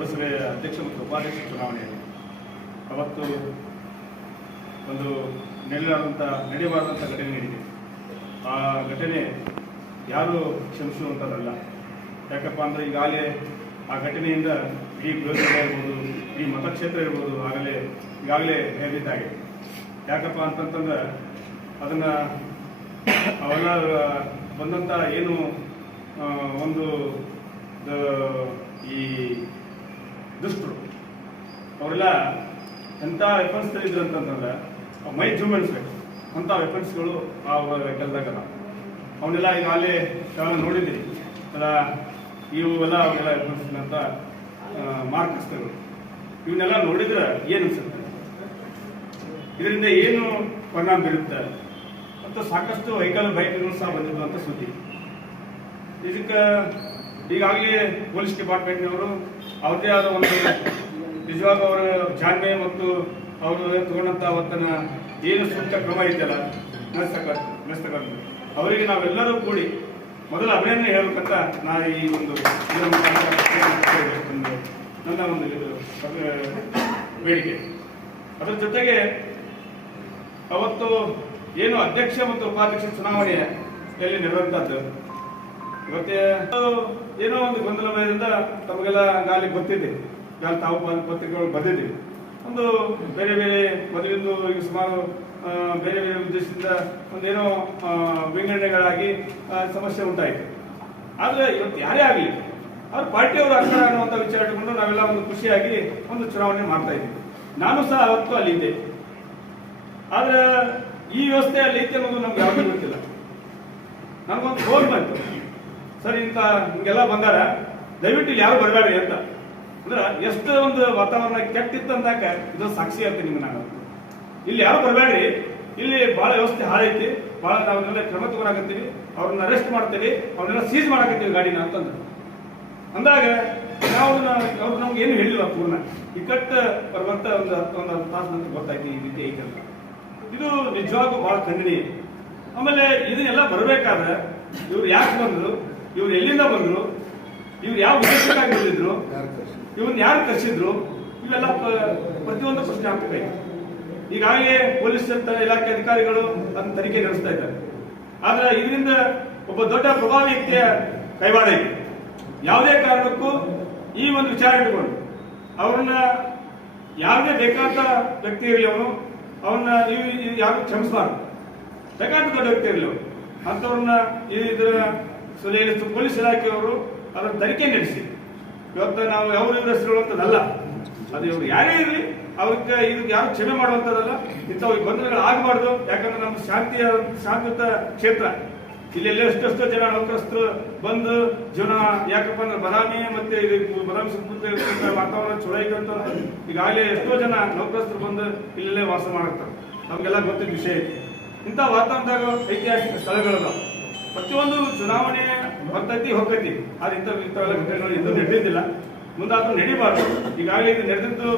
ಪುರಸಭೆ ಅಧ್ಯಕ್ಷ ಮತ್ತು ಉಪಾಧ್ಯಕ್ಷ ಚುನಾವಣೆಯಲ್ಲಿ. ಅವತ್ತು ಒಂದು ನಡೆಯಲಾದಂಥ ನಡೆಯಬಾರದಂಥ ಘಟನೆ ನಡೆದಿದೆ. ಆ ಘಟನೆ ಯಾರು ಕ್ಷಮಿಸುವಂಥದ್ದಲ್ಲ ಯಾಕಪ್ಪ ಅಂದರೆ ಈಗಾಗಲೇ ಆ ಘಟನೆಯಿಂದ ಈ ಗೃಹ ಇರ್ಬೋದು ಈ ಮತಕ್ಷೇತ್ರ ಇರ್ಬೋದು ಆಗಲೇ, ಈಗಾಗಲೇ ಭಯಭೀತಾಗಿದೆ ಯಾಕಪ್ಪ ಅಂತಂತಂದ್ರೆ ಅದನ್ನು ಅವೆಲ್ಲ ಬಂದಂಥ ಏನು ಒಂದು ಈ ದುಷ್ಟರು. ಅವರೆಲ್ಲ ಎಂಥ ವೆಪನ್ಸ್ ಇದ್ರು ಅಂತಂತಂದ್ರೆ ಅವ್ ಮೈ ಜೂಮ್ ಬೇಕು ಅಂಥ ವೆಪನ್ಸ್ಗಳು ಆ ವೆಹಿಕಲ್ದಾಗ ಅವನ್ನೆಲ್ಲ ಈಗ ಅಲ್ಲಿ ನೋಡಿದ್ದೀನಿ ಅಲ್ಲ ಇವೆಲ್ಲ ಅವೆಲ್ಲ ವೆಪನ್ಸ್ ಅಂತ ಮಾರ್ಕಸ್ಗಳು ಇವನ್ನೆಲ್ಲ ನೋಡಿದ್ರೆ ಏನು ಅನ್ಸುತ್ತೆ? ಇದರಿಂದ ಏನು ಪರಿಣಾಮ ಬೀರುತ್ತೆ? ಮತ್ತು ಸಾಕಷ್ಟು ವೆಹಿಕಲ್ ಬೈಕ್ಗಳು ಸಹ ಅಂತ ಸುದ್ದಿ. ಇದಕ್ಕೆ ಈಗಾಗಲೇ ಪೊಲೀಸ್ ಡಿಪಾರ್ಟ್ಮೆಂಟ್ನವರು ಅವರದೇ ಆದ ಒಂದು ನಿಜವಾಗ ಅವರ ಜಾಣ್ಮೆ ಮತ್ತು ಅವರು ತಗೊಂಡಂತ ಅವತ್ತನ ಏನು ಸೂಕ್ತ ಕ್ರಮ ಇದೆಯಲ್ಲ, ನಡೆಸ್ತಕ್ಕ ನಡೆಸ್ತಕ್ಕಂಥ ಅವರಿಗೆ ನಾವೆಲ್ಲರೂ ಕೂಡಿ ಮೊದಲು ಅಭಿನಂದನೆ ಹೇಳಬೇಕಂತ ನಾ ಈ ಒಂದು ನನ್ನ ಒಂದು ಬೇಡಿಕೆ. ಅದರ ಜೊತೆಗೆ ಅವತ್ತು ಏನು ಅಧ್ಯಕ್ಷ ಮತ್ತು ಉಪಾಧ್ಯಕ್ಷ ಚುನಾವಣೆಯಲ್ಲಿ ನಡೆದಂತದ್ದು ಅದು ಏನೋ ಒಂದು ಗೊಂದಲಮಯದಿಂದ ತಮಗೆಲ್ಲ ಗಾಲಿ ಗೊತ್ತಿದೆ ಗಾಲಿ ತಾವು ಪತ್ರಿಕೆಗಳು ಬಂದಿದ್ದೀವಿ ಒಂದು ಬೇರೆ ಬೇರೆ ಮದುವೆಂದು ಈಗ ಸುಮಾರು ಬೇರೆ ಬೇರೆ ಉದ್ದೇಶದಿಂದ ಒಂದೇನೋ ವಿಂಗಡಣೆಗಳಾಗಿ ಸಮಸ್ಯೆ ಉಂಟಾಯಿತು. ಆದರೆ ಇವತ್ತು ಯಾರೇ ಆಗಲಿ, ಅವ್ರ ಪಾರ್ಟಿಯವರು ಆಗ್ತಾರೆ ಅನ್ನುವಂಥ ವಿಚಾರ ಇಟ್ಕೊಂಡು ನಾವೆಲ್ಲ ಒಂದು ಖುಷಿಯಾಗಿ ಒಂದು ಚುನಾವಣೆ ಮಾಡ್ತಾ ಇದ್ದೀವಿ. ನಾನು ಸಹ ಅವತ್ತು ಅಲ್ಲಿದ್ದೆ. ಆದ್ರೆ ಈ ವ್ಯವಸ್ಥೆ ಅಲ್ಲಿ ಐತೆ ಅನ್ನೋದು ನಮ್ಗೆ ಯಾವುದೇ ಗೊತ್ತಿಲ್ಲ. ನಮಗೊಂದು ಫೋನ್ ಬಂತು. ಸರ್, ಇಂಥ ಹಿಂಗೆಲ್ಲ ಬಂದಾರ, ದಯವಿಟ್ಟು ಯಾರು ಬರಬೇಡ್ರಿ ಅಂತ. ಅಂದ್ರೆ ಎಷ್ಟು ಒಂದು ವಾತಾವರಣ ಕೆಟ್ಟಿತ್ತು ಅಂದಾಗ ಇದು ಸಾಕ್ಷಿ ಅಂತ ನಿಮ್ಗೆ ನಾನು ಇಲ್ಲಿ ಯಾರು ಬರಬೇಡ್ರಿ, ಇಲ್ಲಿ ಬಹಳ ವ್ಯವಸ್ಥೆ ಹಾಳೈತಿ, ಬಹಳ ನಾವೆಲ್ಲ ಕ್ರಮ ತಗೊಳಕತ್ತೀವಿ ಅವ್ರನ್ನ ಅರೆಸ್ಟ್ ಮಾಡ್ತೀವಿ, ಅವ್ರನ್ನೆಲ್ಲ ಸೀಸ್ ಮಾಡಾಕತ್ತೀವಿ ಗಾಡಿನ ಅಂತಂದ್ರೆ ಅಂದಾಗ ನಾವು ಅವ್ರು ನಮ್ಗೆ ಏನು ಹೇಳಿಲ್ಲ ಪೂರ್ಣ. ಇಕ್ಕಟ್ಟ ಬರುವಂತ ಒಂದು ಒಂದು ತಾಸು ನಂತರ ಗೊತ್ತಾಯ್ತು ಈ ರೀತಿ ಐತೆ ಅಂತ ಇದು ನಿಜವಾಗೂ ಬಹಳ ಖಂಡನೀಯ. ಆಮೇಲೆ ಇದನ್ನೆಲ್ಲ ಬರಬೇಕಾದ್ರೆ ಇವ್ರು ಯಾಕೆ ಬಂದ್ರು? ಇವ್ರು ಎಲ್ಲಿಂದ ಬಂದ್ರು? ಇವ್ರು ಯಾವ ಉದ್ದೇಶಕ್ಕಾಗಿ ಬಂದಿದ್ರು? ಇವನ್ ಯಾರು ಕರೆಸಿದ್ರು? ಇವೆಲ್ಲ ಪ್ರತಿಯೊಂದು ಪ್ರಶ್ನೆ ಆಗ್ತದೆ. ಈಗಾಗಲೇ ಪೊಲೀಸ್ ಇಲಾಖೆ ಅಧಿಕಾರಿಗಳು ಅದನ್ನ ತನಿಖೆ ನಡೆಸ್ತಾ ಇದ್ದಾರೆ. ಆದ್ರೆ ಇದರಿಂದ ಒಬ್ಬ ದೊಡ್ಡ ಪ್ರಭಾವಿ ವ್ಯಕ್ತಿಯ ಕೈವಾಡ ಇದೆ. ಯಾವುದೇ ಕಾರಣಕ್ಕೂ ಈ ಒಂದು ವಿಚಾರ ಇಟ್ಕೊಂಡು ಅವ್ರನ್ನ ಯಾವುದೇ ಬೇಕಾದ ವ್ಯಕ್ತಿ ಇರಲಿ ಅವನು ಅವನ್ನ ನೀವು ಯಾರು ಕ್ಷಮಿಸಬಾರ್ದು. ಬೇಕಾದ ದೊಡ್ಡ ವ್ಯಕ್ತಿ ಇರಲಿ ಅವ್ರು ಅಂಥವ್ರನ್ನ ಇದರ ಸುಲಿಯಲ್ಲಿ ಪೊಲೀಸ್ ಇಲಾಖೆಯವರು ಅದನ್ನು ತನಿಖೆ ನಡೆಸಿ. ಇವತ್ತು ನಾವು ಯಾವ ಇವ್ರ ಹೆಸರು ಅಂತದಲ್ಲ, ಅದು ಇವ್ರು ಯಾರೇ ಇರಲಿ, ಅವ್ರಿಗೆ ಇದಕ್ಕೆ ಯಾರು ಕ್ಷಮೆ ಮಾಡುವಂಥದ್ದಲ್ಲ, ಇಂಥವು ಗೊಂದಲಗಳು ಆಗಬಾರ್ದು, ಯಾಕಂದ್ರೆ ನಮ್ಮ ಶಾಂತಿಯ ಶಾಂತಿಯುತ ಕ್ಷೇತ್ರ. ಇಲ್ಲಿ ಎಷ್ಟೆಷ್ಟೋ ಜನ ನೌಕರಸ್ಥರು ಬಂದು ಜೀವನ ಯಾಕಪ್ಪ ಅಂದ್ರೆ ಬದಾಮಿ ಮತ್ತೆ ಬದಾಮಿ ಸುತ್ತಮುತ್ತ ಇರ್ತಕ್ಕಂಥ ವಾತಾವರಣ ಚಲೋ ಐತೆ ಈಗಾಗಲೇ ಎಷ್ಟೋ ಜನ ನೌಕರಸ್ಥರು ಬಂದು ಇಲ್ಲೆಲ್ಲೇ ವಾಸ ಮಾಡ್ತಾರೆ. ನಮಗೆಲ್ಲ ಗೊತ್ತಿದ್ದ ವಿಷಯ ಇಂಥ ವಾತಾವರಣದಾಗ ಐತಿಹಾಸಿಕ ಸ್ಥಳಗಳದಾವ. ಪ್ರತಿಯೊಂದು ಚುನಾವಣೆ ಬರ್ತೈತಿ, ಹೋಗ್ತೈತಿ. ಆದ್ರೆ ಇಂಥ ಇಂಥವೆಲ್ಲ ಘಟನೆಗಳು ಇನ್ನೂ ನಡೆದಿದ್ದಿಲ್ಲ. ಮುಂದಾದ್ರೂ ನಡಿಬಾರ್ದು. ಈಗಾಗಲೇ ಇದು ನಡೆದಿದ್ದು